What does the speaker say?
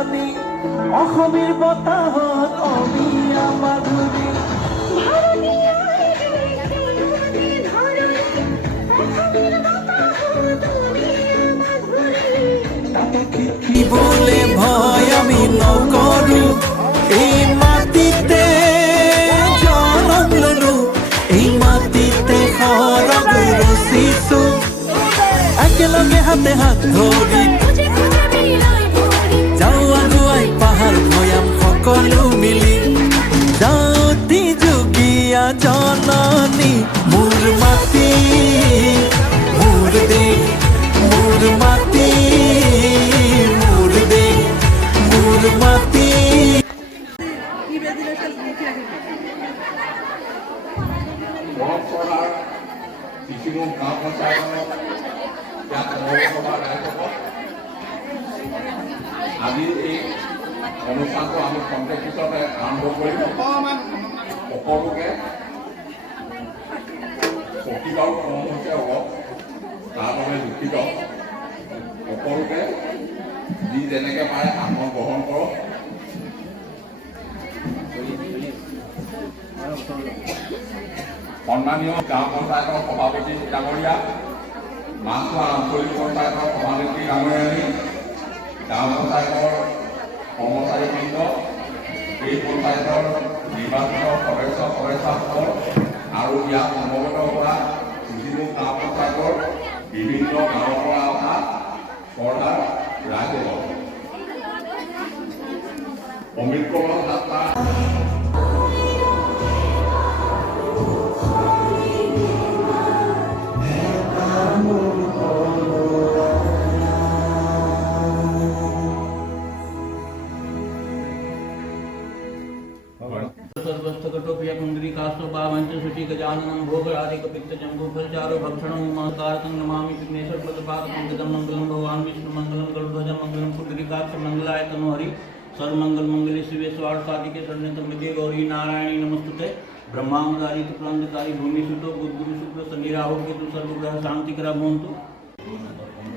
জননী অসমীৰ বতাহত অমিয়া মাধুৰী বলে ভয় আমি নকৰো এই মাটিতে জনম ললো এই মাটিতে সৰগ ৰচিছো একেলগে হাতে হাত ধৰি যাওঁ আগুৱাই পাহাৰ ভৈয়াম সকলো মিলি যাওঁতি যোগীয়া জননী মোৰ মাটি মোৰ দেশ মোৰ মাটি মোৰ দেশ মোৰ মাটি আজি এই অনুষ্ঠানটো আমি খন্তেক পিছতে আৰম্ভ কৰিম। সকলোকে চকীদাৰ কম হৈছে হ'ব তাৰ বাবে দুখিত। সকলোকে যি যেনেকৈ পাৰে আসন গ্ৰহণ কৰক। সন্মানীয় গাঁও পঞ্চায়তৰ সভাপতি ডাঙৰীয়া, মাছখোৱা আঞ্চলিক পঞ্চায়তৰ সভানেত্ৰী ডাঙৰীয়ানী, গাঁও পঞ্চায়তৰ কৰ্মচাৰীবৃন্দ, এই পঞ্চায়তৰ নিৰ্বাচিত সদস্যসকল আৰু ইয়াত সমবেত হোৱা যিবোৰ গাঁও পঞ্চায়তৰ বিভিন্ন গাঁৱৰ পৰা অহা চৰকাৰ ৰাইজৰ অমৃতকৰণ যাত্ৰা सर्वस्थकटोप्यकुण्डरीकास्तोपावञ्चसुटी गजाननं भोगराधिकपित्तजम्बूफलचारो भक्षणं महकारकं नमामि विघ्नेश्वरपदपादपङ्कजं मङ्गलं भगवान् विष्णुमङ्गलं गरुडध्वजमङ्गलं पुण्डरीकाक्षमङ्गलाय तनोहरि सर्वमङ्गलमङ्गले शिवे स्वार्थसाधिके शरण्यत्र्यम्बके गौरी नारायणी नमस्तुते ब्रह्मांडारी तुक्रांतकारी भूमिसुतो बुद्धगुरु शुक्र शनि राहु केतु सर्वग्रह शांतिकरा भवन्तु।